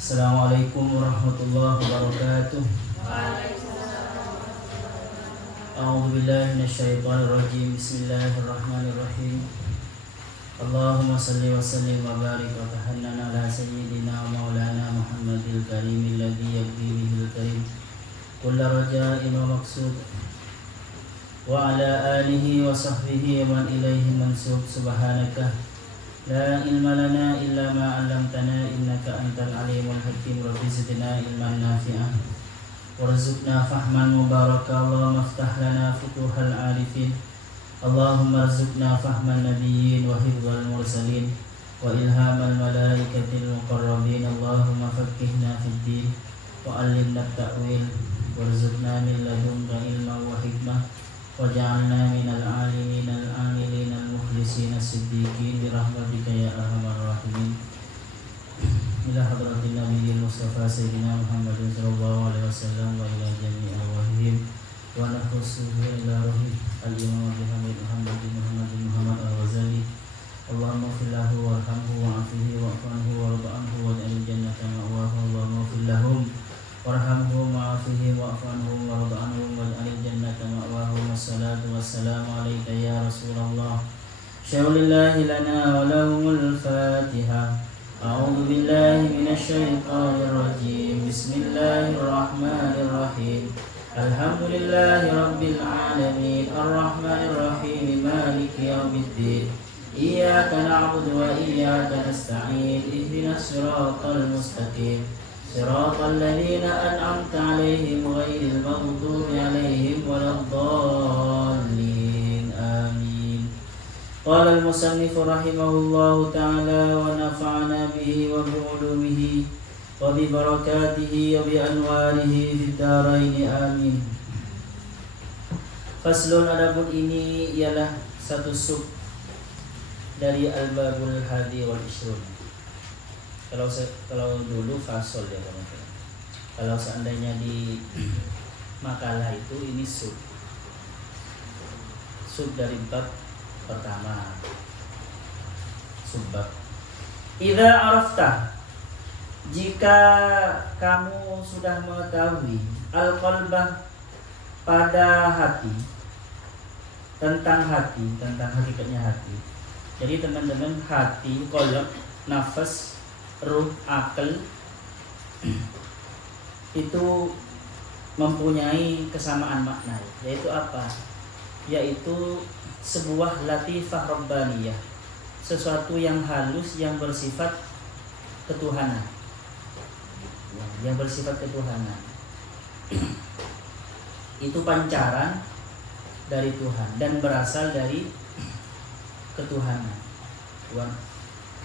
Assalamualaikum warahmatullahi wabarakatuh. A'udzu billahi minasyaitonir rajim. Bismillahirrahmanirrahim. Allahumma shalli wa sallim wa barik wa tahannana ala sayyidina wa maulana Muhammadil karim alladhi yabdi bihil karim kullu raja'in wa maqsud wa ala alihi wa sahbihi wa man ilaihi mansub. Subhanaka la ilma lana illa ma 'allamtana innaka antal alimul hakim. Rabbi zidna ilman nafi'an warzuqna fahman mubaraka. Allahumma iftah lana futuhal arifin. Allahumma arzuqna fahman nabiyyin wa hifdzal mursalin wa ilhamal malaikatil muqarrabin. Allahumma faqqihna fid din wa 'allimna at-ta'wil warzuqna min ladunka ilman wa hikmah waj'alna minal 'alimin al-'amilin al-mukhlisin as-siddiqin birahmatika ya arhamar rahimin. Ila hadratin nabiyil mustafa sayyidina Muhammadin sallallahu alaihi wasallam wa ila jami'i awahim wa nafsuhu ila ruhi al-imam Muhammad Muhammad al-Ghazali. Allahumma fil lahu warhamhu wa'afihi wa'fanhu warḍa'anhu waj'al jannata ma'wahu. Allahumma fil lahum warhamhum wa'afihi wa'fanhum warḍa'anhum waj'al jannata ma'wahum. Wassalatu wassalamu alayka ya Rasulullah. Syaulillahi lana wa lahumul Fatiha. A'udzu billahi minasyaitonir rajim. Bismillahirrahmanirrahim. Alhamdulillahi rabbil alamin arrahmanir rahim maliki yaumiddin. Iyyaka na'budu wa iyyaka nasta'in. Ihdinas siratal mustaqim. Siratal ladzina an'amta 'alaihim ghairil maghdubi 'alaihim waladdallin. Amin. Qala al-musannif rahimahullahu ta'ala wa nafa'ana bihi wa bi 'ulumihi wa bi barakatihi wa bi anwarihi fid dharain. Amin. Faslun, adapun ini ialah satu sub dari al-babul hadi wal ishrun. Kalau dulu fasol ya teman-teman. Kalau seandainya di makalah itu ini sub dari bab pertama, subbab. Idza arafta, jika kamu sudah mengetahui al-qalbah, pada hati, tentang hakikatnya hati. Jadi teman-teman, hati, qalb, nafas, ruh, akal itu mempunyai kesamaan makna. Yaitu apa? Yaitu sebuah latifah rabbaniyah, sesuatu yang halus yang bersifat ketuhanan. Itu pancaran dari Tuhan dan berasal dari ketuhanan.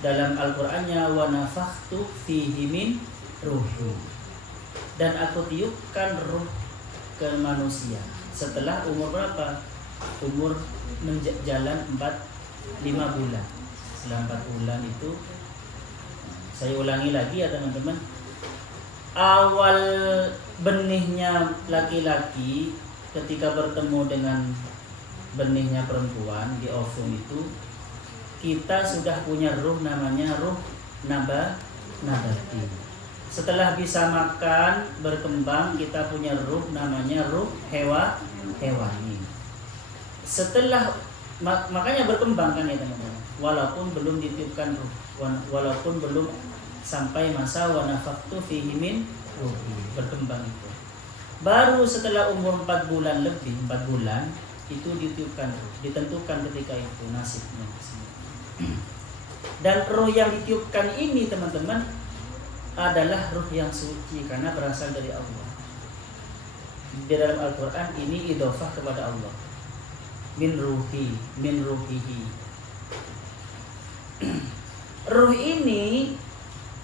Dalam Al-Qur'annya wa nafakhtu fihi min ruhi, dan aku tiupkan ruh ke manusia setelah umur berapa? Umur jalan 5 bulan. Setelah 4 bulan itu, saya ulangi lagi ya teman-teman, awal benihnya laki-laki ketika bertemu dengan benihnya perempuan di ovum itu, kita sudah punya ruh, namanya ruh nabati. Setelah bisa makan, berkembang, kita punya ruh, namanya ruh hewani. Setelah makanya berkembang kan ya teman-teman, walaupun belum ditiupkan ruh, walaupun belum sampai masa wa nafakhtu fihi min ruhi, berkembang itu. Baru setelah umur 4 bulan lebih, 4 bulan itu ditiupkan ruh, ditentukan ketika itu nasibnya. Dan ruh yang ditiupkan ini teman-teman adalah ruh yang suci karena berasal dari Allah. Di dalam Al-Quran ini idhofah kepada Allah, min ruhihi. Ruh ini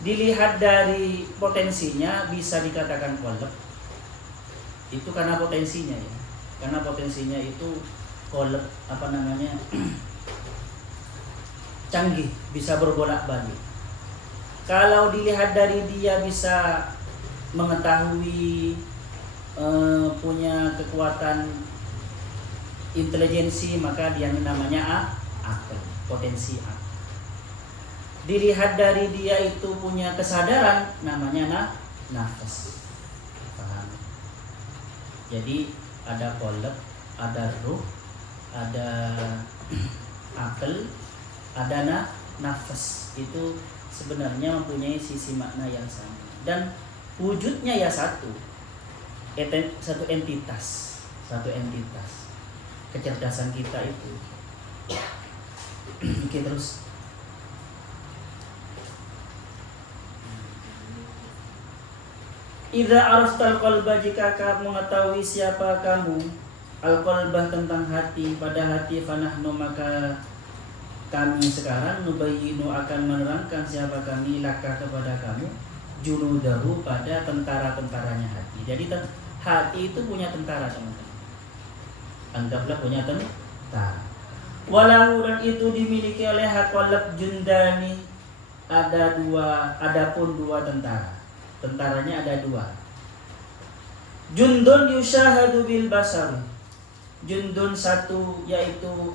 dilihat dari potensinya bisa dikatakan qalb. Itu karena potensinya ya. Karena potensinya itu qalb canggih, bisa berbolak-balik. Kalau dilihat dari dia bisa mengetahui, punya kekuatan intelijensi, maka dia namanya akal, potensi akal. dilihat dari dia itu punya kesadaran, namanya nafas. Paham? Jadi ada qalb, ada ruh, ada akal, ada nafas. Itu sebenarnya mempunyai sisi makna yang sama dan wujudnya ya satu entitas, kecerdasan kita itu. Oke, terus idza araftal qalba, jika kamu mengetahui siapa kamu, al-qalbah tentang hati, pada hati, fanahnu maka kami sekarang nubayyinu akan menerangkan siapa kami laka kepada kamu, junudahu pada tentara-tentaranya hati. Jadi hati itu punya tentara, teman-teman. Anggaplah punya tentara. Walau, dan itu dimiliki oleh qalb jundani, adapun dua tentara. Tentaranya ada dua. Jundun yushahadu bil basar. Jundun satu, yaitu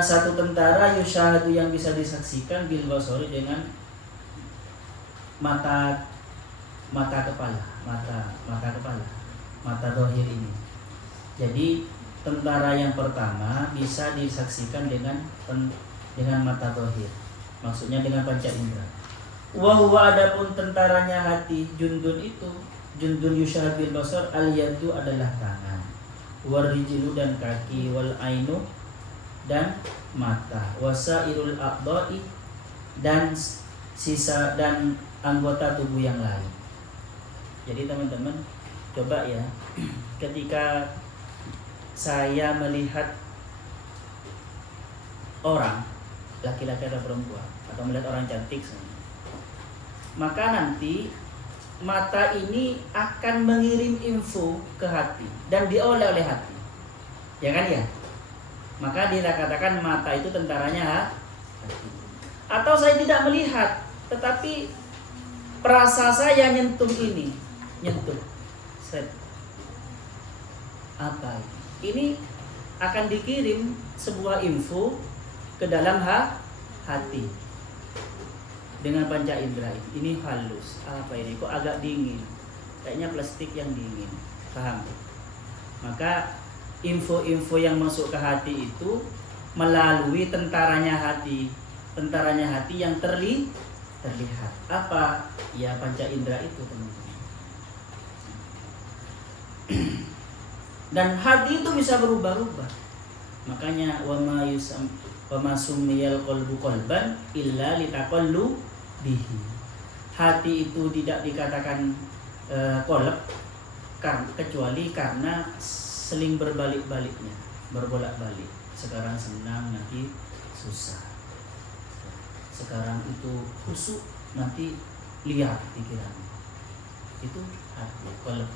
satu tentara, yushahadu yang bisa disaksikan, bil basari dengan mata kepala, mata dohir ini. Jadi tentara yang pertama bisa disaksikan dengan mata dohir, maksudnya dengan panca indera. Wahwa, adapun tentaranya hati, jundun itu, jundun yushahad bil basar, al yadu adalah tangan, wal rijlu dan kaki, wal ainu dan mata, wasairul a'dha'i dan sisa dan anggota tubuh yang lain. Jadi teman-teman coba ya, ketika saya melihat orang, laki-laki atau perempuan, atau melihat orang cantik, maka nanti mata ini akan mengirim info ke hati dan diolah oleh hati, ya kan ya? Maka dikatakan mata itu tentaranya hati. Atau saya tidak melihat, tetapi perasa saya nyentuh ini, set. Apa ini? Ini akan dikirim sebuah info ke dalam hati dengan panca indera. Ini halus. Apa ini? Kok agak dingin? Kayaknya plastik yang dingin. Paham? Maka info-info yang masuk ke hati itu melalui tentaranya hati yang terlihat. Apa? Ya panca indera itu, teman-teman. Dan hati itu bisa berubah-ubah. Makanya wama sumiyal qalbu qalban illa litaqallu bihi. Hati itu tidak dikatakan qalb kecuali karena seling berbalik-baliknya, berbolak-balik. Sekarang senang, nanti susah. Sekarang itu khusyuk, nanti liar pikirannya. Itu hati, qalb.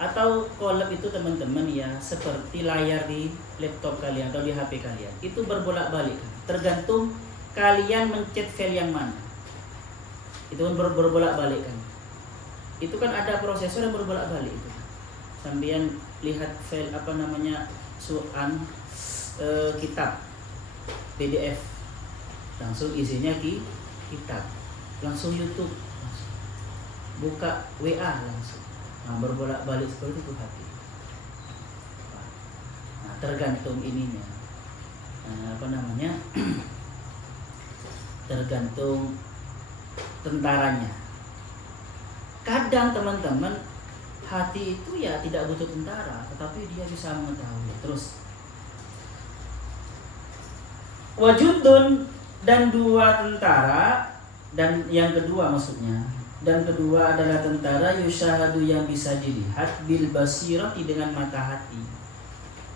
Atau qalb itu teman-teman ya seperti layar di laptop kalian atau di HP kalian. Itu berbolak-balik, tergantung kalian mencet file yang mana. Itu kan berbolak-balik kan. Itu kan ada prosesor yang berbolak-balik itu. Sambian lihat file kitab PDF, langsung isinya kitab, langsung YouTube, langsung buka WA langsung. Nah, berbolak-balik seperti itu hati. Nah, tergantung ininya, tergantung tentaranya. Kadang teman-teman hati itu ya tidak butuh tentara, tetapi dia bisa mengetahui. Terus wajudun, dan dua tentara, dan yang kedua maksudnya, dan kedua adalah tentara yushahadu yang bisa dilihat bil basirati dengan mata hati.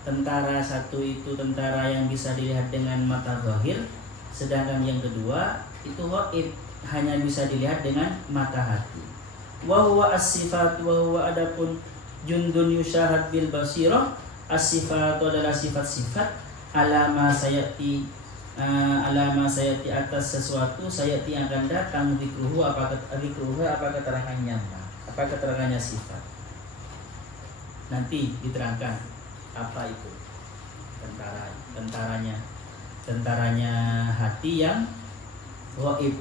Tentara satu itu tentara yang bisa dilihat dengan mata zahir, sedangkan yang kedua itu ghaib, hanya bisa dilihat dengan mata hati. Wa huwa as-sifat, wa huwa adapun jundun yushahad bil basirah, as-sifat adalah sifat-sifat, alama sayati atas sesuatu, sayati yang akan datang, dzikruhu apa keterangannya, apa keterangannya sifat. Nanti diterangkan apa itu tentaranya hati yang ghaib,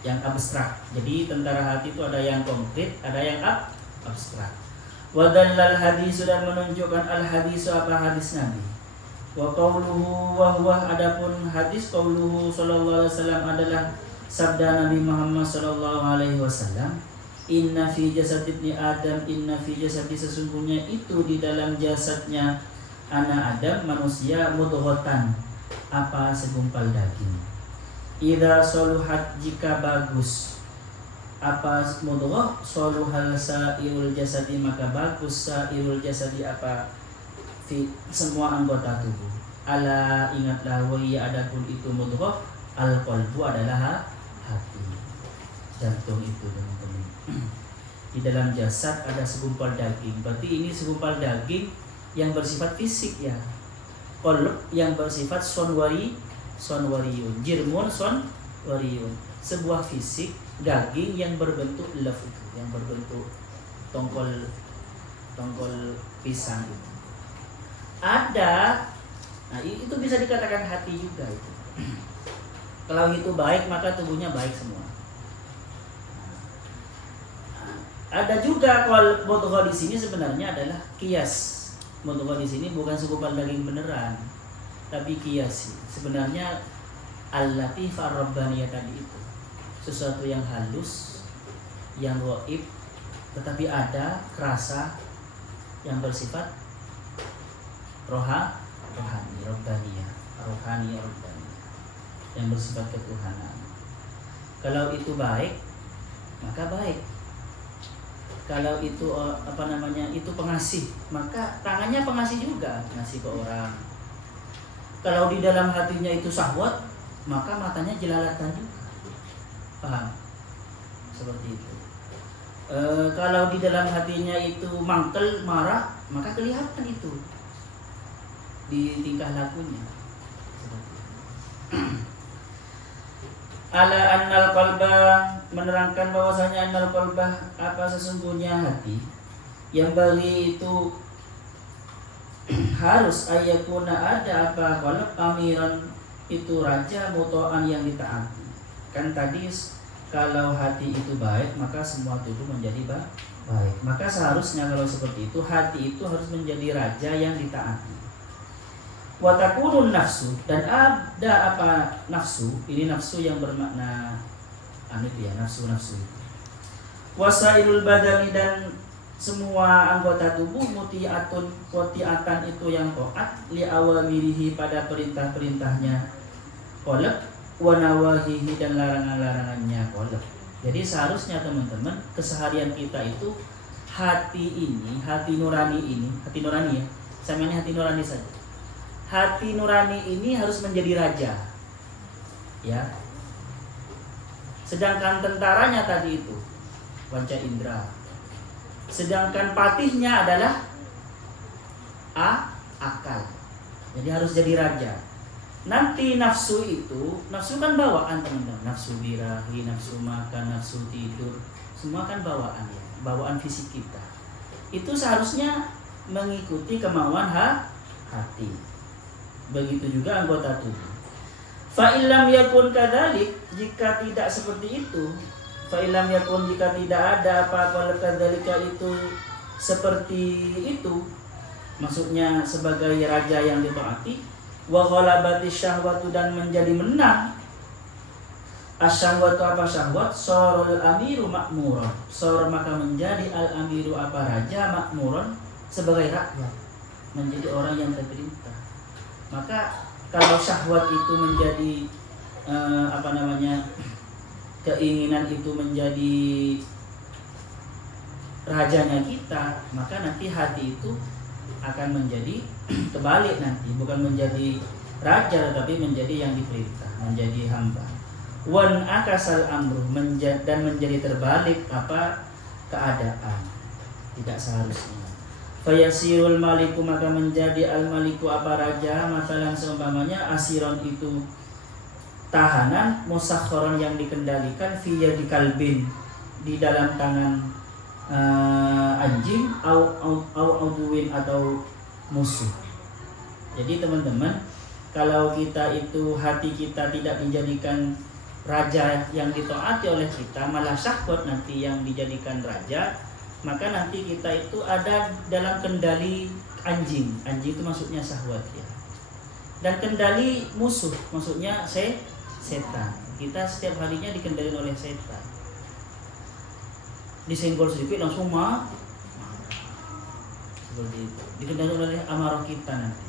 yang abstrak. Jadi tentara hati itu ada yang konkret, ada yang abstrak. Wa dallal hadis, dan menunjukkan al hadis apa hadis Nabi. Wa qauluhu wa huwa, adapun hadis qauluhu sallallahu alaihi wasallam adalah sabda Nabi Muhammad sallallahu alaihi wasallam, inna fi jasad ibni Adam, inna fi jasadi, sesungguhnya itu di dalam jasadnya anak Adam manusia, mudghatan, apa segumpal daging. Idza soluhat, jika bagus apa mudghah, soluhal sairul jasadi, maka bagus sairul jasadi apa semua anggota tubuh. Ala, ingatlah, wa adapun itu mudghah, al qalbu adalah hati, jantung itu teman-teman. Di dalam jasad ada segumpal daging. Berarti ini segumpal daging yang bersifat fisik ya. Qalb yang bersifat sonwariyun, jirmun sonwariyun, sebuah fisik daging yang berbentuk laf itu, yang berbentuk tongkol pisang itu. Ada, nah itu bisa dikatakan hati juga itu. Kalau itu baik maka tubuhnya baik semua. Ada juga kalau mudghah di sini sebenarnya adalah kias. Mudghah di sini bukan segumpal daging beneran, tapi kias. Sebenarnya al-latif ar-rabbaniyah tadi itu sesuatu yang halus, yang ghaib, tetapi ada kerasa yang bersifat rohani, rabbaniyah, yang bersifat ketuhanan. Kalau itu baik, maka baik. Kalau itu itu pengasih, maka tangannya pengasih juga, ngasih ke orang. Kalau di dalam hatinya itu syahwat, maka matanya jelalatan juga. Paham? Seperti itu. Kalau di dalam hatinya itu mangkel, marah, maka kelihatan itu di tingkah lakunya. Ala annal qalba, menerangkan bahwasanya annal qalba, apa sesungguhnya hati, yang bagi itu harus ayakuna, ada apa qalb, amiran, itu raja, mutoan, yang ditaati. Kan tadi kalau hati itu baik maka semua tubuh menjadi baik. Maka seharusnya kalau seperti itu hati itu harus menjadi raja yang ditaati. Wa takunun nafsu, dan ada apa nafsu, ini nafsu yang bermakna nafsu itu. Wasailul badani, dan semua anggota tubuh, mutiatan itu yang taat, li awamirihi, pada perintah-perintahnya qalb, wa nawahihi, dan larangan-larangannya qalb. Jadi seharusnya teman-teman keseharian kita itu hati nurani ya. Samanya hati nurani saja. Hati nurani ini harus menjadi raja, ya. Sedangkan tentaranya tadi itu panca indera. Sedangkan patihnya adalah akal. Jadi harus jadi raja. Nanti nafsu kan bawaan teman-teman. Nafsu birahi, nafsu makan, nafsu tidur, semua kan bawaan ya. Bawaan fisik kita. Itu seharusnya mengikuti kemauan hati. Begitu juga anggota tubuh. Fa illam yakun kadzalik, jika tidak seperti itu, fa illam yakun, jika tidak ada apa-apa kadzalika itu seperti itu, maksudnya sebagai raja yang ditaati, wa ghalabati syahwatu, dan menjadi menang asyahwatu, apa syahwat, sorul amiru makmuron, sor, maka menjadi al amiru, apa raja, makmuron, sebagai rakyat, menjadi orang yang terperintah. Maka kalau syahwat itu menjadi keinginan itu menjadi rajanya kita, maka nanti hati itu akan menjadi kebalik, nanti bukan menjadi raja tetapi menjadi yang diperintah, menjadi hamba. Wan akasal amru, dan menjadi terbalik apa keadaan, tidak seharusnya. Fayasirul maliku, maka menjadi al maliku, apa raja, masalan seumpamanya asiron itu tahanan, musakharon, yang dikendalikan, fiya di kalbin, di dalam tangan anjing, auduin, atau musuh. Jadi teman-teman, kalau kita itu hati kita tidak dijadikan raja yang ditaati oleh kita malah syahwat nanti yang dijadikan raja, maka nanti kita itu ada dalam kendali anjing. Anjing itu maksudnya syahwat ya. Dan kendali musuh maksudnya setan. Kita setiap harinya dikendalikan oleh setan. Disenggol sedikit langsung marah. Seperti itu. Dikendalikan oleh amarah kita nanti.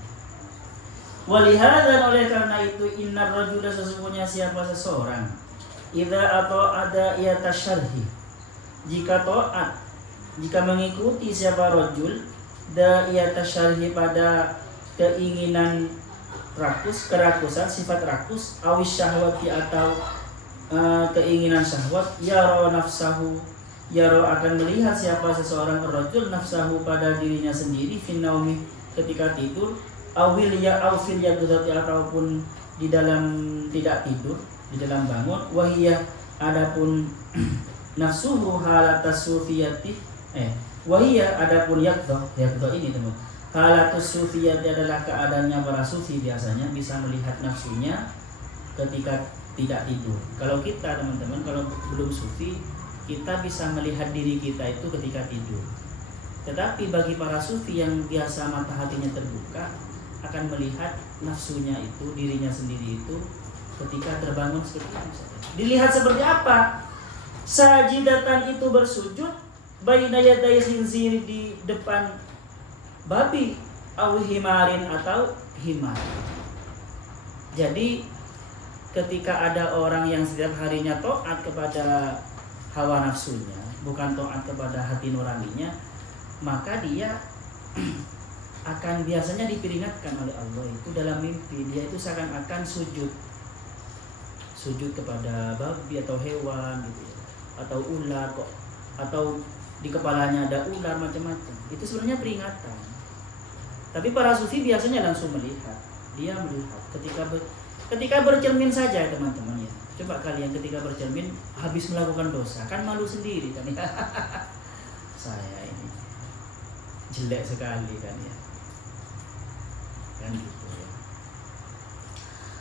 Walihada, oleh karena itu innar rajula, sesungguhnya siapa seseorang idza atau ada ia tasyarhi, jika taat, jika mengikuti siapa rajul da ia tasyarhi pada keinginan kerakusan, sifat rakus, awis syahwati atau keinginan syahwat, yaro nafsahu, yaro akan melihat siapa seseorang rajul nafsahu pada dirinya sendiri finnaumi ketika tidur, awil ya awfil ya gudati ataupun di dalam tidak tidur, di dalam bangun, wahiyah adapun nafsuhu halatas sufiyati wahiyah adapun yakdo ini teman, halatus sufiyati adalah keadaannya para sufi biasanya bisa melihat nafsunya ketika tidak tidur. Kalau kita teman-teman kalau belum sufi kita bisa melihat diri kita itu ketika tidur, tetapi bagi para sufi yang biasa mata hatinya terbuka akan melihat nafsunya itu, dirinya sendiri itu ketika terbangun seperti itu. Dilihat seperti apa? Sajidatan itu bersujud baina yaday khinzir, di depan babi, au himarin atau himar. Jadi ketika ada orang yang setiap harinya taat kepada hawa nafsunya, bukan taat kepada hati nuraninya, maka dia akan biasanya diperingatkan oleh Allah itu dalam mimpi, dia itu seakan-akan sujud kepada babi atau hewan gitu ya, atau ular kok, atau di kepalanya ada ular macam-macam. Itu sebenarnya peringatan. Tapi para sufi biasanya langsung melihat, dia melihat ketika bercermin saja teman-teman ya. Coba kalian ketika bercermin habis melakukan dosa, kan malu sendiri kan ya. Saya ini jelek sekali kan ya. Kan gitu ya.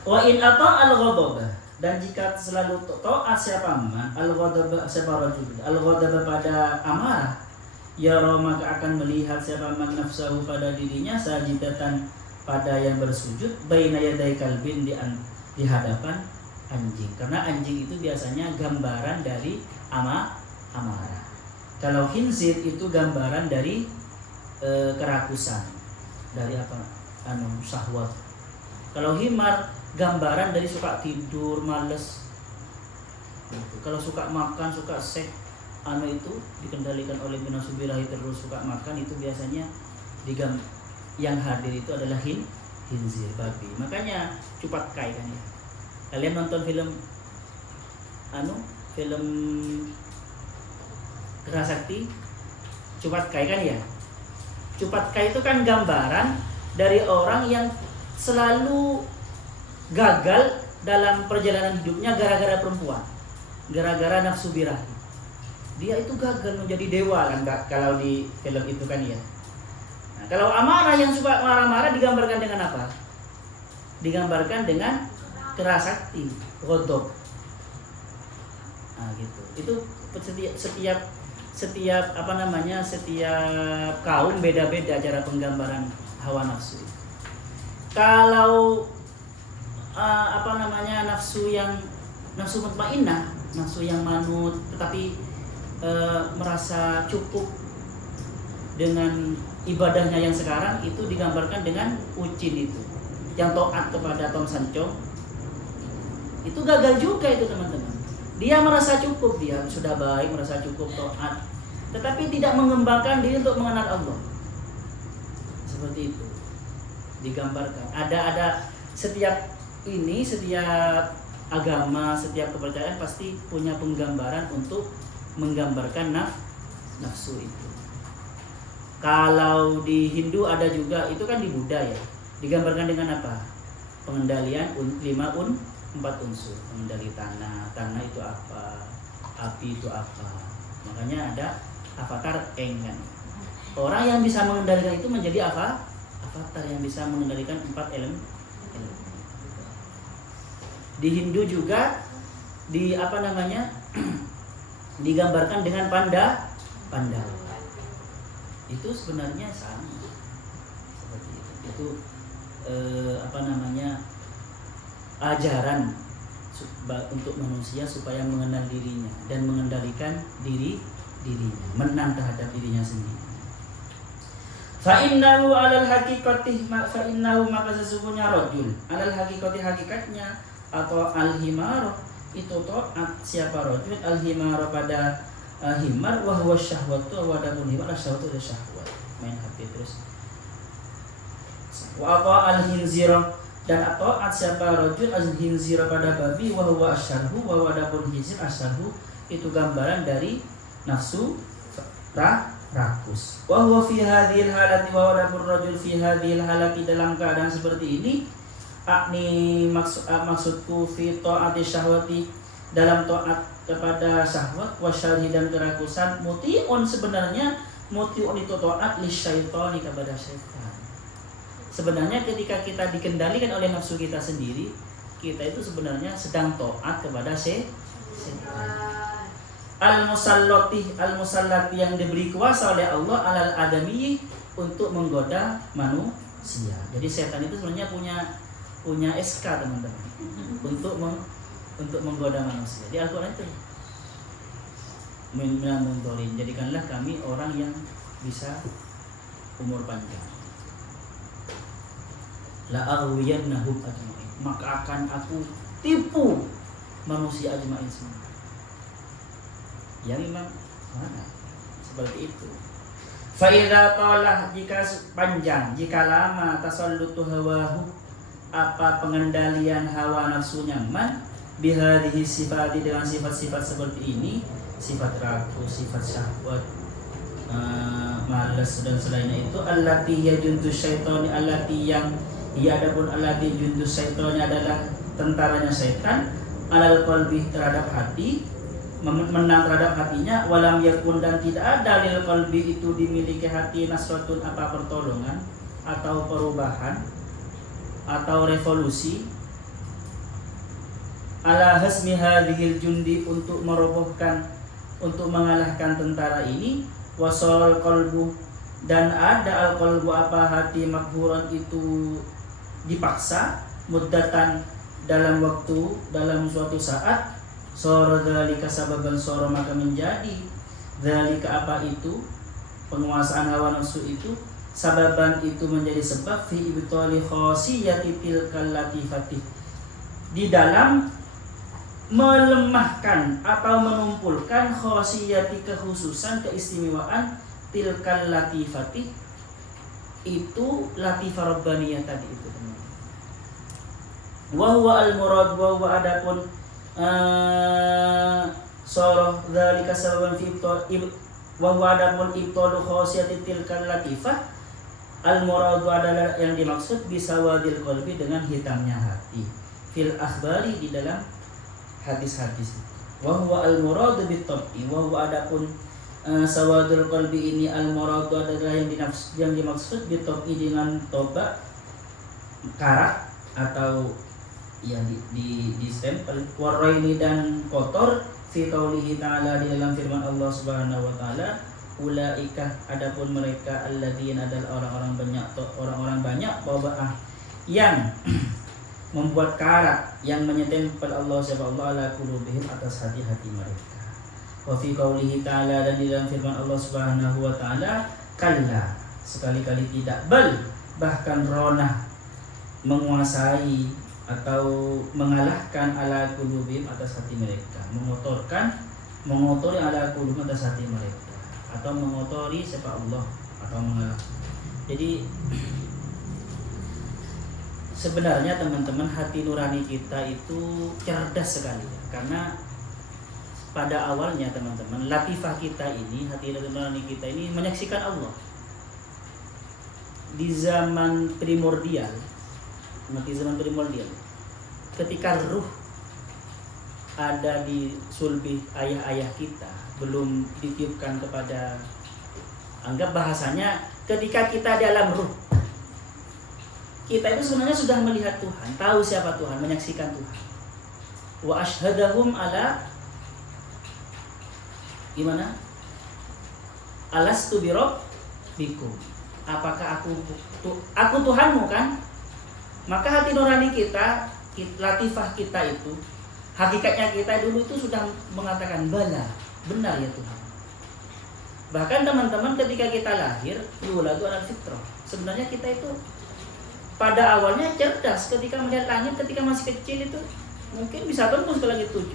Wa in ata al-ghadaba, dan jika selalu taat siapa man al-ghadaba siapa rajul al-ghadaba pada amarah, ya maka akan melihat siapa man nafsahu pada dirinya sajidatan pada yang bersujud baina yaday kalbin di hadapan anjing, karena anjing itu biasanya gambaran dari amarah. Kalau khinzir itu gambaran dari kerakusan, dari syahwat. Kalau himar gambaran dari suka tidur, males. Kalau suka makan, suka seks, itu dikendalikan oleh binasubirahi, terus suka makan, itu biasanya yang hadir itu adalah khinzir, babi. Makanya Cupat Kai kan ya. Kalian nonton film film Kerasakti Cupat Kai kan ya. Cupat Kai itu kan gambaran dari orang yang selalu gagal dalam perjalanan hidupnya gara-gara perempuan, gara-gara nafsu birahi. Dia itu gagal menjadi dewa kan kalau di film itu kan ya. Nah, kalau amarah yang suka marah-marah digambarkan dengan apa? Digambarkan dengan kerasakti, ghadab. Nah, gitu. Itu setiap setiap kaum beda-beda cara penggambaran hawa nafsu. Kalau nafsu mutmainnah, nafsu yang manut tetapi merasa cukup dengan ibadahnya yang sekarang, itu digambarkan dengan ucin itu yang taat kepada Tom Sancong. Itu gagal juga itu teman-teman. Dia merasa cukup, dia sudah baik, merasa cukup taat, tetapi tidak mengembangkan diri untuk mengenal Allah. Seperti itu digambarkan. Ada setiap agama, setiap kepercayaan pasti punya penggambaran untuk menggambarkan nafsu itu. Kalau di Hindu ada juga, itu kan di Buddha ya. Digambarkan dengan apa? Pengendalian 4 unsur. Mengendali tanah itu apa? Api itu apa? Makanya ada avatar Eng kan. Orang yang bisa mengendalikan itu menjadi apa? Avatar yang bisa mengendalikan 4 elemen. Di Hindu juga digambarkan dengan pandangan. Itu sebenarnya sama seperti itu. Itu ajaran untuk manusia supaya mengenal dirinya dan mengendalikan dirinya, menang terhadap dirinya sendiri. Fa'innahu alal haqiqati maka sesungguhnya rajul alal haqiqati hakikatnya atau al-himar itu taat siapa rajul al-himar pada himar wa huwa syahwatu wa adapun himar syahwatu adalah syahwat main hati terus wa al-hinzira dan taat siapa rajul al-hinzira pada babi wa huwa asyarhu wa adapun hinzir asyarhu itu gambaran dari nafsu rakus. Wa huwa fi hadhil halati wa adapun rajul fi hadhil halati dalam keadaan seperti ini maksudku fi taati syahwati dalam taat kepada syahwat wa syarhi dan kerakusan muti'un sebenarnya muti'un itu taat li syaitani kepada syaitan. Sebenarnya ketika kita dikendalikan oleh nafsu kita sendiri, kita itu sebenarnya sedang taat kepada syaitan. Al-musallati yang diberi kuasa oleh Allah alal adami untuk menggoda manusia. Jadi setan itu sebenarnya punya SK teman-teman untuk menggoda manusia. Di Al-Qur'an itu mentorin jadikanlah kami orang yang bisa umur panjang. La aghwiyannahum ajma'in. Maka akan aku tipu manusia ajma'in semua. Ya memang mana seperti itu. Fa'idha talah jika panjang, jika lama tasallutu hawahu apa pengendalian hawa nafsunya man bihadhihi sifati dengan sifat-sifat seperti ini, sifat rakus, sifat syahwat, malas dan selainnya itu allati yajundu syaitani allati yang ia adapun allati jundu syaitani adalah tentaranya syaitan alal qalbi terhadap hati menang terhadap hatinya walam yakun dan tidak ada lil qalbi itu dimiliki hati nasratun apa pertolongan atau perubahan atau revolusi ala hasmi hadhil jundi untuk merobohkan untuk mengalahkan tentara ini wasal qalbu dan ada al qalbu apa hati makhuran itu dipaksa muddatan dalam waktu dalam suatu saat sora dzalika sababan sora maka menjadi dzalika apa itu penguasaan hawa nafsu itu sababan itu menjadi sebab fi ibtali khasiyati tilkal latifati di dalam melemahkan atau menumpulkan khasiyati kekhususan keistimewaan tilkal latifati itu latifah rabbaniyah tadi itu teman-teman. Wa huwa al murad wa huwa adapun soroh dzalika sababan fi ibtal wa huwa adamul ibtalu khasiyati tilkal latifah al muradu adalah yang dimaksud bisawadil qalbi dengan hitamnya hati fil akhbari di dalam hadis-hadis wa huwa al muradu bitab'i wa huwa adapun sawadul qalbi ini al muradu adalah yang dimaksud bitab'i dengan toba karat atau ya di stempel waraini dan kotor fi qaulihi ta'ala di dalam firman Allah Subhanahu wa taala ulaika adapun mereka alladzina adalah orang-orang banyak babah yang membuat karat yang menyetempel Allah subhanahu wa ta'ala qulubihim atas hati-hati mereka wa fi qaulihi ta'ala dan di dalam firman Allah Subhanahu wa taala kalla sekali-kali tidak bal bahkan ronah menguasai atau mengalahkan ala qulubihim atas hati mereka mengotori ala qulubihim atas hati mereka atau mengotori siapa Allah atau mengalahkan. Jadi sebenarnya teman-teman hati nurani kita itu cerdas sekali karena pada awalnya teman-teman latifah kita ini hati nurani kita ini menyaksikan Allah di zaman primordial ketika ruh ada di sulbi ayah-ayah kita belum ditiupkan kepada anggap bahasanya ketika kita di alam ruh kita itu sebenarnya sudah melihat Tuhan tahu siapa Tuhan menyaksikan Tuhan wa ashhadahum ala gimana? Alastu birabbikum. Apakah aku Tuhanmu kan? Maka hati nurani kita, latifah kita itu, hakikatnya kita dulu itu sudah mengatakan bala, benar ya Tuhan. Bahkan teman-teman ketika kita lahir, yuladu alal fitrah. Sebenarnya kita itu pada awalnya cerdas ketika melihat langit ketika masih kecil itu mungkin bisa tembus ke langit 7.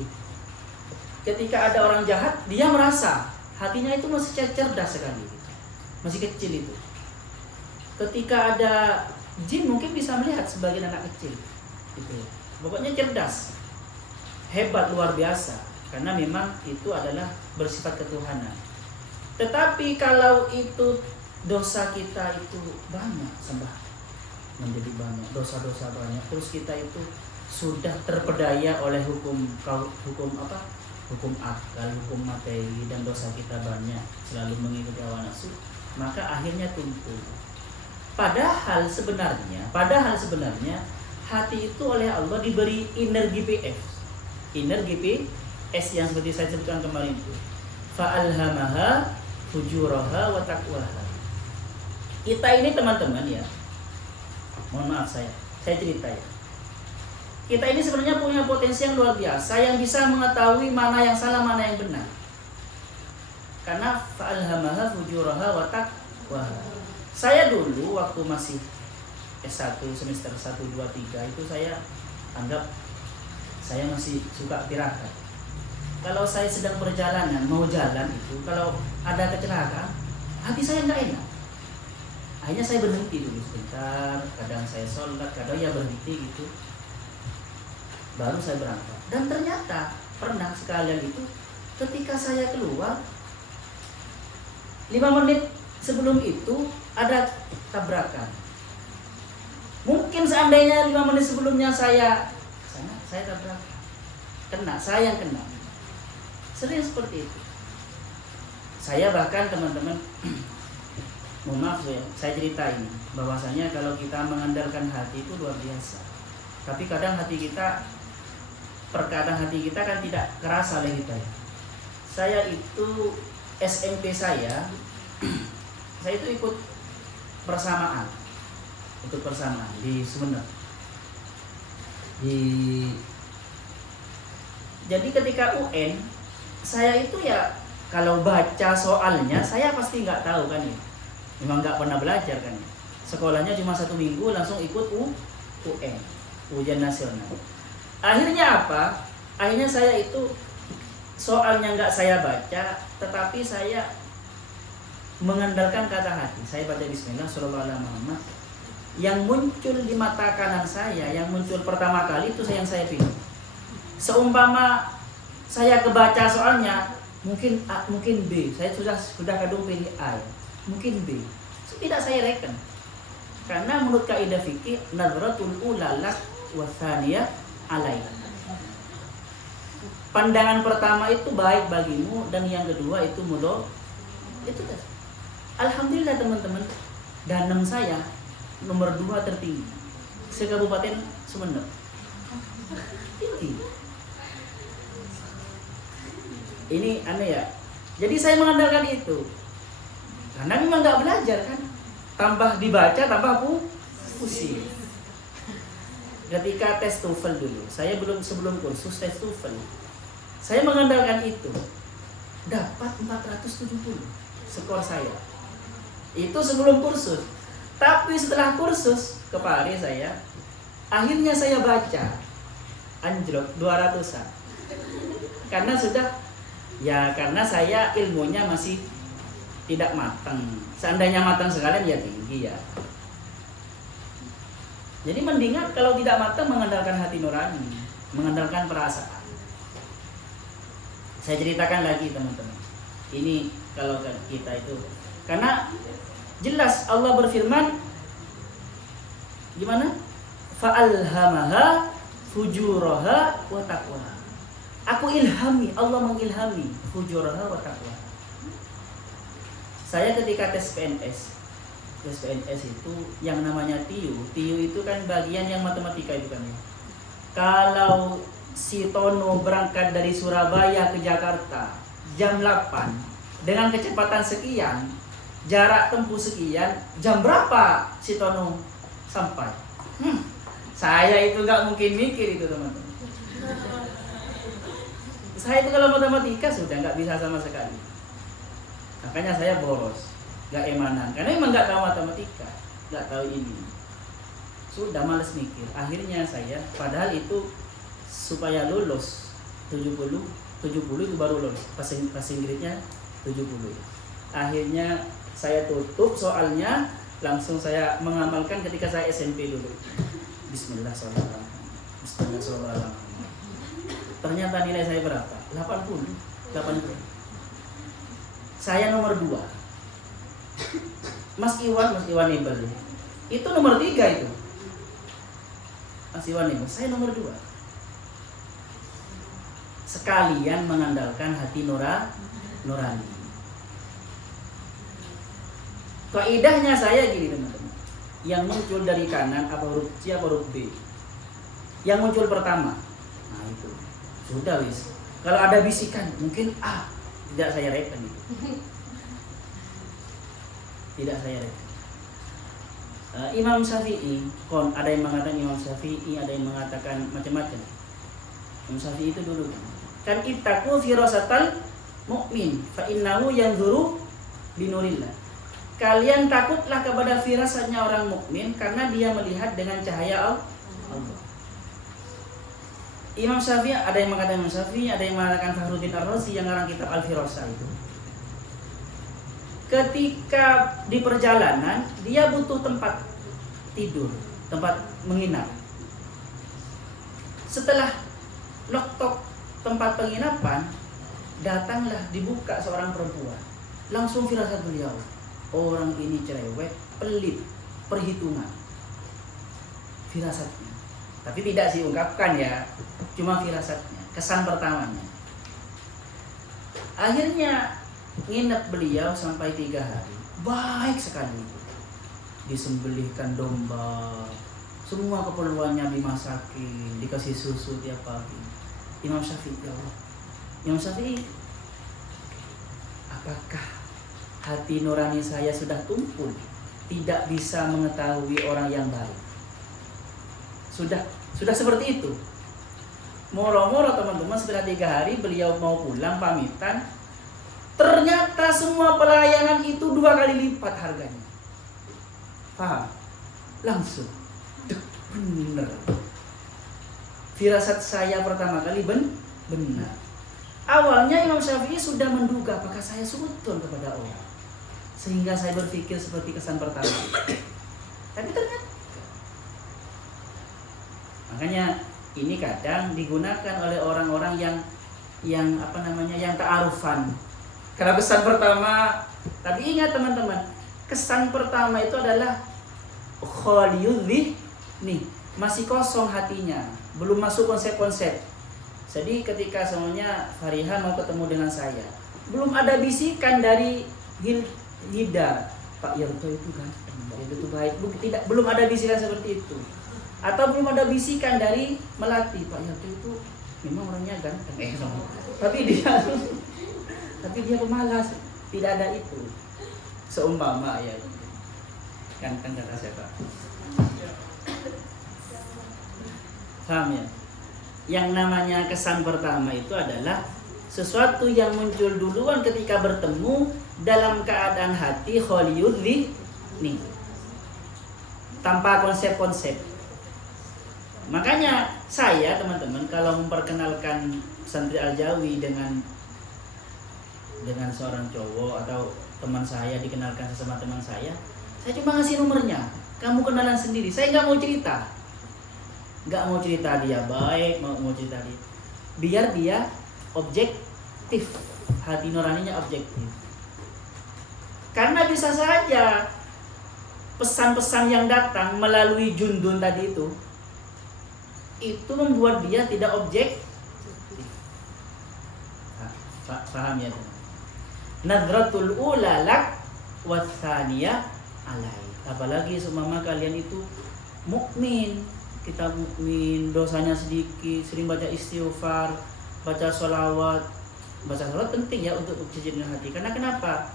Ketika ada orang jahat, dia merasa hatinya itu masih cerdas sekali, masih kecil itu. Ketika ada jin mungkin bisa melihat sebagian anak kecil, gitu. Pokoknya cerdas, hebat luar biasa, karena memang itu adalah bersifat ketuhanan. Tetapi kalau itu dosa kita itu banyak, menjadi banyak dosa-dosa banyak, terus kita itu sudah terpedaya oleh hukum akal, hukum materi, dan dosa kita banyak, selalu mengikuti hawa nafsu, maka akhirnya tumpul. Padahal sebenarnya hati itu oleh Allah diberi inner GPS yang seperti saya sebutkan kemarin itu. Fa'alhamaha fujuraha wa taqwaha. Kita ini teman-teman ya, mohon maaf saya cerita ya. Kita ini sebenarnya punya potensi yang luar biasa yang bisa mengetahui mana yang salah, mana yang benar. Karena fa'alhamaha fujuraha wa taqwaha. Saya dulu waktu masih S1 semester 1, 2, 3 itu saya anggap saya masih suka tirakat. Kalau saya sedang perjalanan mau jalan itu, kalau ada kecelakaan, hati saya nggak enak. Akhirnya saya berhenti dulu sebentar, kadang saya sholat, kadang ya berhenti gitu. Baru saya berangkat. Dan ternyata pernah sekalian itu ketika saya keluar 5 menit sebelum itu ada tabrakan. Mungkin seandainya 5 menit sebelumnya saya tabrakan, saya yang kena. Sering seperti itu. Saya bahkan teman-teman, mohon maaf ya, saya ceritain bahwasanya kalau kita mengandalkan hati itu luar biasa. Tapi kadang perkataan hati kita kan tidak kerasa oleh kita. Saya itu SMP saya itu ikut persamaan di Sumeneb. Jadi ketika UN saya itu ya kalau baca soalnya saya pasti nggak tahu kan ya, memang nggak pernah belajar kan ya. Sekolahnya cuma 1 minggu langsung ikut UN, ujian nasional. Akhirnya apa? Akhirnya saya itu soalnya nggak saya baca, tetapi saya mengandalkan kata hati. Saya baca Bismillah Sallallahu Alaihi Muhammad. Yang muncul di mata kanan saya, yang muncul pertama kali itu yang saya pilih. Seumpama saya kebaca soalnya, mungkin A, mungkin B. Saya sudah kadung pilih A, mungkin B. Tidak saya reken. Karena menurut kaidah fikih, nadratul ula lak wa tsaniyah alaika. Pandangan pertama itu baik bagimu dan yang kedua itu mudah. Itu dah. Alhamdulillah teman-teman, danem saya nomor 2 tertinggi se-Kabupaten Sumeneb. Tinggi. Ini aneh ya. Jadi saya mengandalkan itu. Karena memang nggak belajar kan. Tambah dibaca, tambah pusing. Ketika tes TOEFL dulu, saya sebelum kursus tes TOEFL, saya mengandalkan itu. Dapat 470 skor saya. Itu sebelum kursus. Tapi setelah kursus ke Paris saya, akhirnya saya baca anjlok 200-an. Karena karena saya ilmunya masih tidak matang. Seandainya matang sekalian ya tinggi ya. Jadi mendingan kalau tidak matang mengandalkan hati nurani, mengandalkan perasaan. Saya ceritakan lagi teman-teman. Ini kalau kita itu, karena jelas Allah berfirman gimana? Fa'alhamaha fujuraha wa taqwaha. Aku ilhami, Allah mengilhami fujuraha wa taqwaha. Saya ketika tes PNS itu yang namanya TIU itu kan bagian yang matematika itu kan ya. Kalau si Tono berangkat dari Surabaya ke Jakarta jam 8 dengan kecepatan sekian, jarak tempuh sekian, jam berapa si Tono sampai? Saya itu gak mungkin mikir itu teman-teman. Saya itu kalau matematika sudah gak bisa sama sekali. Makanya saya boros, gak emanan, karena emang gak tahu matematika, gak tahu ini. Sudah males mikir. Akhirnya saya, padahal itu supaya lulus 70 itu baru lulus. Passing grade-nya 70. Akhirnya saya tutup soalnya, langsung saya mengamalkan ketika saya SMP dulu. Bismillahirrahmanirrahim. Ternyata nilai saya berapa? 80. Saya nomor 2. Mas Iwan Nebel. Itu nomor 3 itu. Mas Iwan Nebel, saya nomor 2. Sekalian mengandalkan hati nurani. Kaidahnya saya gini teman-teman. Yang muncul dari kanan apa huruf C apa huruf B? Yang muncul pertama. Nah itu. Sudah wis. Kalau ada bisikan mungkin tidak saya reken itu. Tidak saya reken. Imam Syafi'i, ada yang mengatakan Imam Syafi'i, ada yang mengatakan macam-macam. Imam Syafi'i itu dulu kan ittaqu firasatal mu'min fa innahu yanzuru binurillah. Kalian takutlah kepada firasatnya orang mukmin karena dia melihat dengan cahaya Allah. Imam Syafi'i, ada yang mengatakan Imam Syafi'i, ada yang mengatakan Fakhruddin Ar-Razi yang ngarang kitab Al-Firasah itu. Ketika di perjalanan dia butuh tempat tidur, tempat menginap. Setelah loktok tempat penginapan, datanglah dibuka seorang perempuan. Langsung firasat beliau, orang ini cerewet, pelit, perhitungan. Firasatnya. Tapi tidak diungkapkan ya, cuma firasatnya, kesan pertamanya. Akhirnya nginep beliau sampai 3 hari. Baik sekali. Disembelihkan domba, semua keperluannya dimasakin, dikasih susu tiap pagi. Imam Syafi'i, ya Allah. Imam Syafi'i, apakah hati nurani saya sudah tumpul, tidak bisa mengetahui orang yang baik? Sudah seperti itu. Moro-moro teman-teman, setelah 3 hari beliau mau pulang pamitan, ternyata semua pelayanan itu 2 kali lipat harganya. Paham? Langsung. Bener. Firasat saya pertama kali benar. Awalnya Imam Syafi'i sudah menduga apakah saya suzon kepada Allah, sehingga saya berpikir seperti kesan pertama. Tapi ternyata, makanya ini kadang digunakan oleh orang-orang yang ta'arufan. Karena kesan pertama, tapi ingat teman-teman, kesan pertama itu adalah khaliyul nih, masih kosong hatinya, belum masuk konsep-konsep. Jadi ketika semuanya Fariha mau ketemu dengan saya, belum ada bisikan dari Hida, Pak Yarto itu kan, Pak Yarto itu baik, belum ada bisikan seperti itu. Atau belum ada bisikan dari Melati, Pak Yarto itu memang orangnya ganteng, tapi dia pemalas, tidak ada itu. Seumpama ya, ganteng kata siapa? Paham ya? Yang namanya kesan pertama itu adalah sesuatu yang muncul duluan ketika bertemu dalam keadaan hati khaliyud nih, tanpa konsep-konsep. Makanya saya teman-teman kalau memperkenalkan santri Al-Jawi dengan seorang cowok atau teman saya dikenalkan sesama teman saya cuma ngasih nomornya, kamu kenalan sendiri. Saya nggak mau cerita dia baik, mau cerita dia, biar dia objektif, hati nuraninya objektif. Karena bisa saja pesan-pesan yang datang melalui Jundun tadi itu membuat dia tidak objektif. Paham ya? Nadratul ula lak watsaniyah alai. Apalagi seumpama kalian itu mukmin, kita dosanya sedikit, sering baca istighfar, baca sholawat. Baca sholawat penting ya untuk mensucikan hati. Karena kenapa?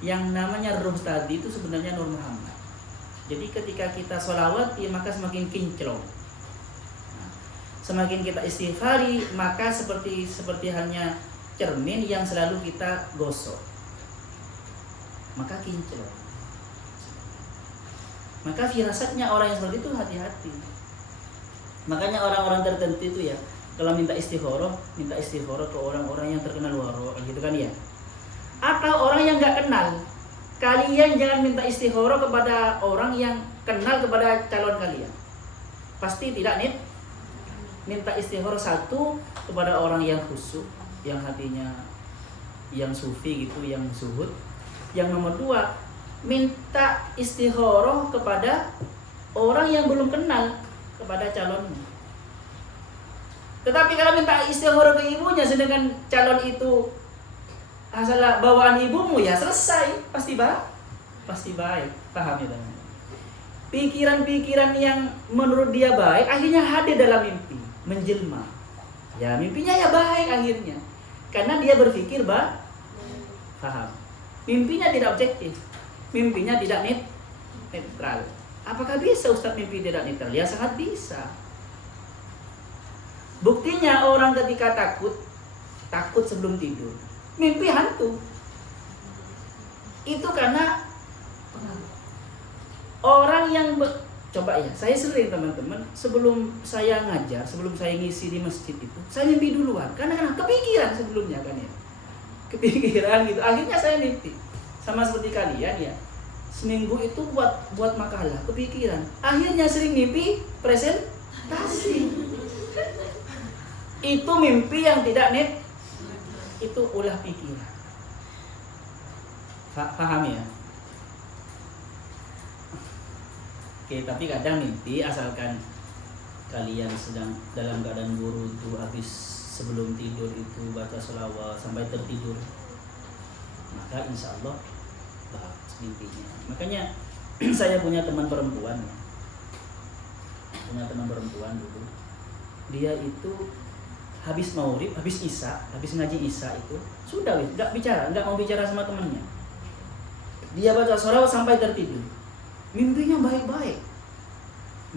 Yang namanya ruh tadi itu sebenarnya Nur Muhammad. Jadi ketika kita sholawat, ya maka semakin kinclong. Nah, semakin kita istighfari, maka seperti halnya cermin yang selalu kita gosok, maka kinclong. Maka firasatnya orang yang seperti itu hati-hati. Makanya orang-orang tertentu itu ya, kalau minta istikharah ke orang-orang yang terkenal waro, gitu kan ya. Atau orang yang nggak kenal. Kalian jangan minta istikharah kepada orang yang kenal kepada calon kalian. Pasti tidak nih. Minta istikharah satu kepada orang yang khusyuk, yang hatinya yang sufi gitu, yang zuhud. Yang nomor dua, minta istikharah kepada orang yang belum kenal kepada calonnya. Tetapi kalau minta istikharah ke ibunya sedangkan calon itu asal bawaan ibumu, ya selesai, pasti baik. Paham ya teman? Pikiran-pikiran yang menurut dia baik akhirnya hadir dalam mimpi, menjelma. Ya mimpinya ya baik akhirnya. Karena dia berpikir paham. Mimpinya tidak objektif. Mimpinya tidak netral. Apakah bisa Ustaz mimpi tidak netral? Ya sangat bisa. Buktinya orang ketika takut sebelum tidur, mimpi hantu. Itu karena orang yang coba ya, saya sering teman-teman, sebelum saya ngajar, sebelum saya ngisi di masjid itu, saya mimpi duluan. Karena kepikiran sebelumnya kan ya. Kepikiran gitu. Akhirnya saya mimpi. Sama seperti kalian ya. Seminggu itu buat makalah, kepikiran. Akhirnya sering mimpi presentasi. Itu mimpi yang tidak itu ulah pikiran. Paham ya? Oke, tapi kadang mimpi asalkan kalian sedang dalam keadaan wudu, habis sebelum tidur itu baca sholawat sampai tertidur, maka insya Allah bagus mimpinya. Makanya saya punya teman perempuan dulu. Dia itu habis maghrib, habis ngaji isya itu sudah nggak mau bicara sama temannya. Dia baca sholawat sampai tertidur. Mimpinya baik-baik.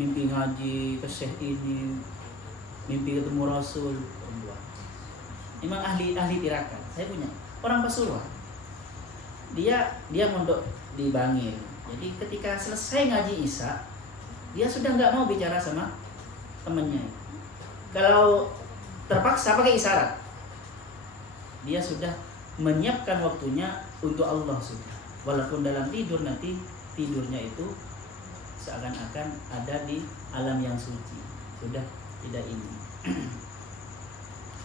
Mimpi ngaji ke syekh ini, mimpi ketemu Rasul, perempuan. Memang ahli tirakat. Saya punya orang Pasuruan. Dia mondok di Bangil. Jadi ketika selesai ngaji isya, dia sudah nggak mau bicara sama temannya. Kalau terpaksa pakai isyarat, dia sudah menyiapkan waktunya untuk Allah sudah. Walaupun dalam tidur nanti tidurnya itu seakan-akan ada di alam yang suci, sudah tidak ini.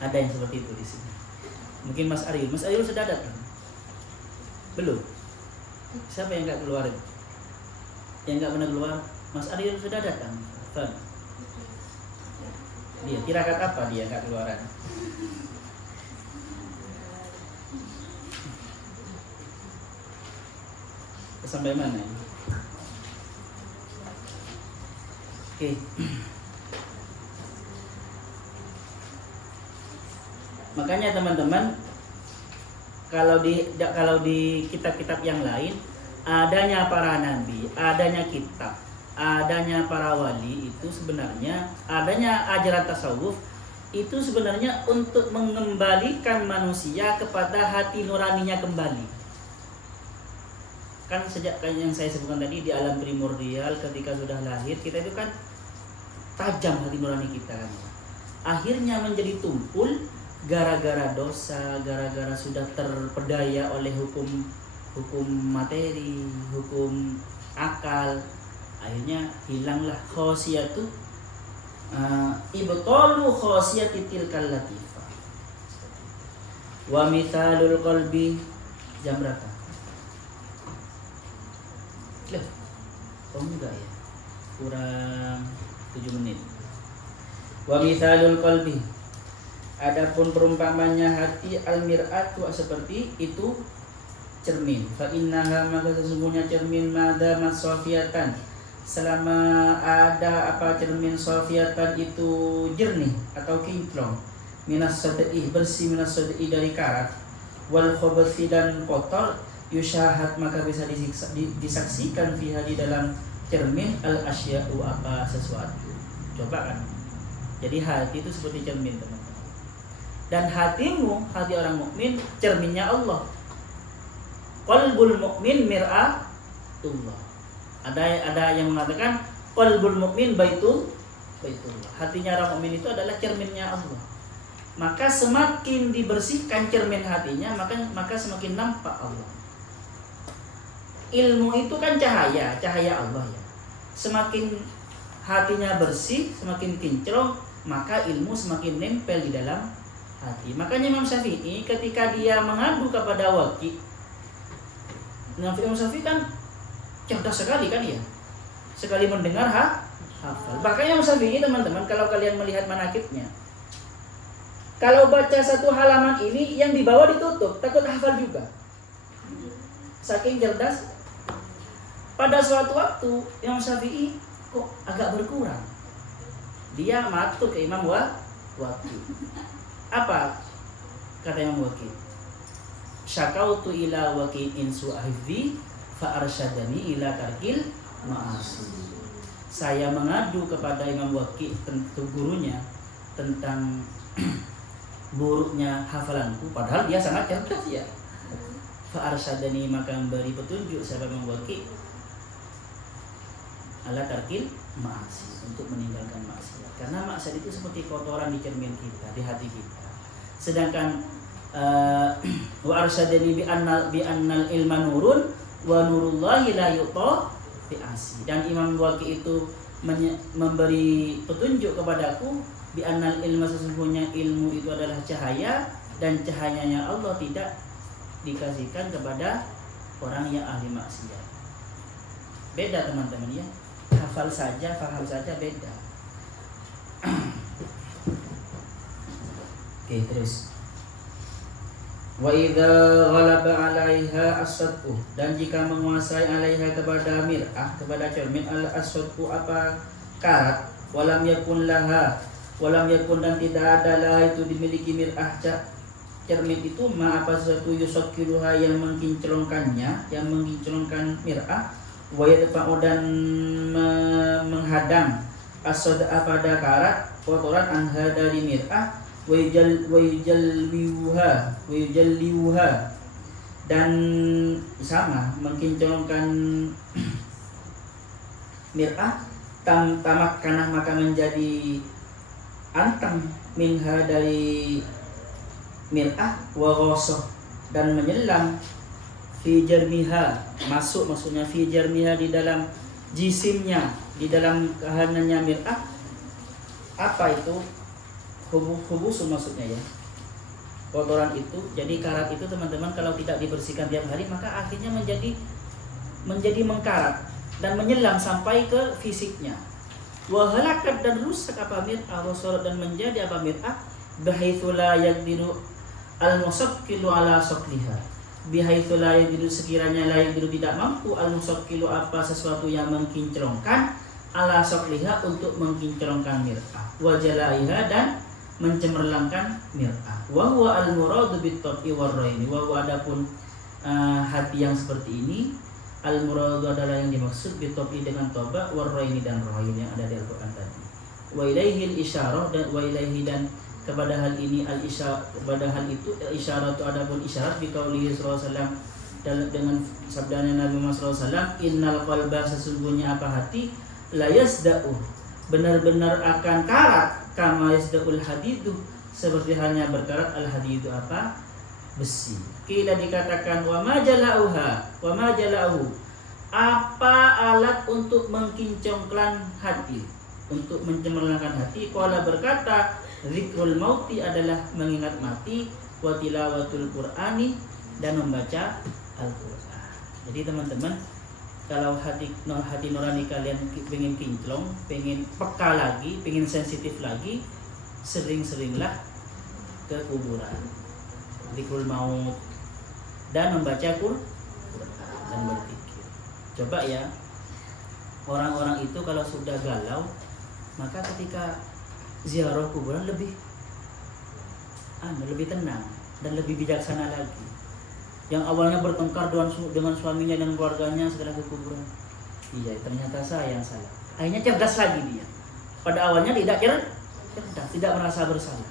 Ada yang seperti itu di sini. Mungkin Mas Ariel sudah datang? Belum? Siapa yang nggak keluar? Yang nggak pernah keluar? Mas Ariel sudah datang? Dia tirakat apa dia nggak keluaran? Sampai mana ini? Oke. Makanya teman-teman, kalau di kitab-kitab yang lain, adanya para nabi, adanya kitab, adanya para wali, itu sebenarnya adanya ajaran tasawuf itu sebenarnya untuk mengembalikan manusia kepada hati nuraninya kembali. Kan sejak yang saya sebutkan tadi, di alam primordial ketika sudah lahir kita itu kan tajam hati nurani kita kan. Akhirnya menjadi tumpul gara-gara dosa, gara-gara sudah terpedaya oleh hukum materi, hukum akal. Akhirnya hilanglah khosiyatu ibtalu khosiyati tilkal latifah. Wa mithalul qalbi, jam berapa? Enggak ya, kurang 7 menit. Wa mithalul qalbi, adapun perumpamannya hati, al-mir'atu seperti itu cermin. Fa innaha, maka sesungguhnya cermin madamat safiyatan, selama ada cermin sofiatan itu jernih atau kinclong, minas sodai bersih, minas sodai dari karat, wal khobathi dan kotor, yusyahad maka bisa disaksikan fiha di dalam cermin al asya'u sesuatu. Coba kan. Jadi hati itu seperti cermin, teman-teman. Dan hatimu, hati orang mukmin, cerminnya Allah. Qalbul mukmin mir'atullah. Ada yang mengatakan qalbul mukmin baitullah. Hatinya orang mukmin itu adalah cerminnya Allah. Maka semakin dibersihkan cermin hatinya, maka semakin nampak Allah. Ilmu itu kan cahaya Allah ya. Semakin hatinya bersih, semakin kinclong, maka ilmu semakin nempel di dalam hati. Makanya Imam Syafi'i ketika dia mengadu kepada Waqi', Imam Syafi'i kan cerdas sekali kan ya, sekali mendengar hafal. Bahkan Imam Syafi'i, teman-teman, kalau kalian melihat manakibnya, kalau baca satu halaman ini yang di bawah ditutup, takut hafal juga. Saking cerdas. Pada suatu waktu Imam Syafi'i kok agak berkurang. Dia matur ke Imam Waqi'. Apa kata Imam Waqi'? Syakautu ila Waqi'in su'ahidhi fa arsyadani ila tarkil ma'asi. Saya mengadu kepada Imam Waqi', tentu gurunya, tentang buruknya hafalanku, padahal dia sangat cerdas ya. Fa arsyadani maka memberi petunjuk siapa Imam Waqi' ala tarkil ma'asi, untuk meninggalkan maksiat. Karena maksiat itu seperti kotoran di cermin kita, di hati kita. Sedangkan wa arsyadani bi annal ilma nurun wa nurullahi la yuta bi asi. Dan Imam Waqi' itu memberi petunjuk kepadaku bi annal ilma, sesungguhnya ilmu itu adalah cahaya, dan cahayanya Allah tidak dikasihkan kepada orang yang ahli maksiat. Beda, teman-teman ya. Hafal saja, faham saja beda. Oke, terus. Wa idza ghalaba 'alaiha as-sadqu, dan jika menguasai 'alaiha kepada mir'ah, kepada cermin, al-aswadqu karat, walam yakun dan tidak adalah itu dimiliki mir'ah cermin itu sesuatu yusakkiluha yang mengkinclongkannya, yang mengkinclongkan mir'ah, wa yadfa'u dan menghadang as-sad'a pada karat, kotoran anha dari mir'ah, wa yujalliwuha dan sama mengkinclongkan mir'ah, tamakkanah maka menjadi anteng minha dari mir'ah, wa ghasoh dan menyelam fi jarmiha, maksudnya fi jarmiha di dalam jisimnya, di dalam kahanannya mir'ah. Apa itu? Hubusu maksudnya ya, kotoran itu. Jadi karat itu, teman-teman, kalau tidak dibersihkan tiap hari maka akhirnya menjadi mengkarat dan menyelam sampai ke fisiknya. Wa halakat dan rusak mir'ah, wa sarat dan menjadi mir'ah, bahaitsu la yaqdiru al-musakkilu ala saqliha, bihaitsu la yaqdiru sekiranya la yaqdiru tidak mampu al-musakkilu sesuatu yang mengkinclongkan ala saqliha untuk mengkinclongkan mir'ah, wa jalaiha dan mencemerlangkan mir'ah, wa huwa al-muradu bit-tab'i war-raini, wa huwa adapun hati yang seperti ini, al-muradu adalah yang dimaksud bit-tab'i dengan toba, war-raini dan rain yang ada di Al-Qur'an tadi. Wa ilaihi al-isyarah, dan wa ilaihi dan kepada hal ini kepada hal itu isyarat itu adapun isyarat bi qaulihi sallallahu alaihi wasallam, dengan sabdanya Nabi Muhammad sallallahu alaihi wasallam, innal qalba, sesungguhnya hati, la yasda'u benar-benar akan karat, kama yasda'ul hadidu seperti halnya berkarat al hadidu besi. Kila dikatakan wa ma jala'uhu apa alat untuk mengkinclongkan hati, untuk mencemerlangkan hati. Qala berkata, zikrul mauti adalah mengingat mati, wa tilawatul qur'ani dan membaca Al-Qur'an. Jadi teman-teman, kalau hati nurani kalian pengen kinclong, pengen peka lagi, pengen sensitif lagi, sering-seringlah ke kuburan, zikrul maut, dan membaca Qur'an dan berzikir. Coba ya, Orang-orang itu kalau sudah galau, maka ketika ziarah kuburan lebih tenang dan lebih bijaksana lagi. Yang awalnya bertengkar dengan suaminya dan keluarganya setelah ke kuburan, iya ternyata saya yang salah. Akhirnya cerdas lagi dia. Pada awalnya tidak cerdas, tidak merasa bersalah.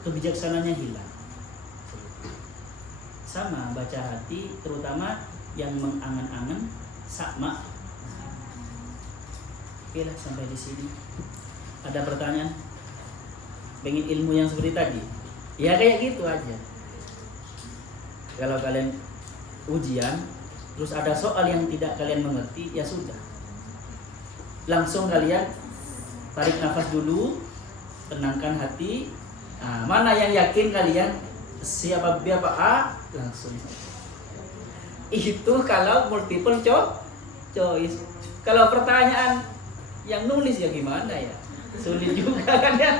Kebijaksanaannya hilang. Sama baca hati, terutama yang mengangan-angan sama. Oke lah, sampai di sini. Ada pertanyaan? Pengen ilmu yang seperti tadi? Ya kayak gitu aja. Kalau kalian ujian, terus ada soal yang tidak kalian mengerti, ya sudah. Langsung kalian tarik nafas dulu, tenangkan hati. Nah, mana yang yakin kalian siapa B apa A, langsung. Itu kalau multiple choice. Kalau pertanyaan yang nulis ya gimana ya? Sulit juga kan ya.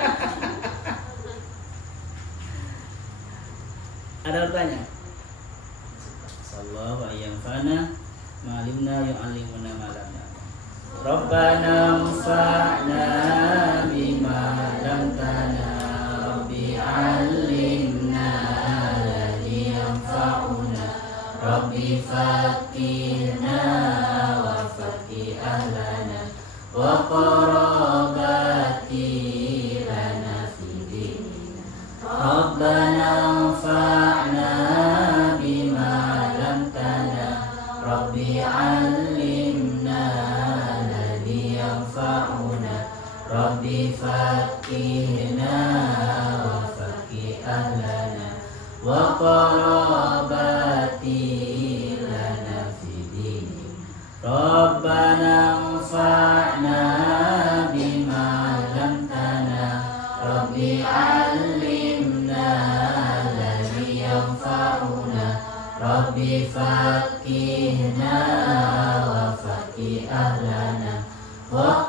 Ada pertanyaan? Sallallahu alaihi fana ma'alimna yu'allimuna ma lam na'lam. Rabbana anfa'na bima 'allamtana rabbi 'allimna alladhi yanfa'una rabbi faqihna wa faqih ahlana wa qarabati lana fi dinina Rabbana anfa'na bima 'allamtana rabbi 'allimna alladhi yanfa'una rabbi faqihna wa faqih ahlana wa qarabati lana fi dinina Rabbana anfa'na bima 'allamtana rabbi 'allimna alladhi yanfa'una rabbi faqihna wa faqih ahlana wa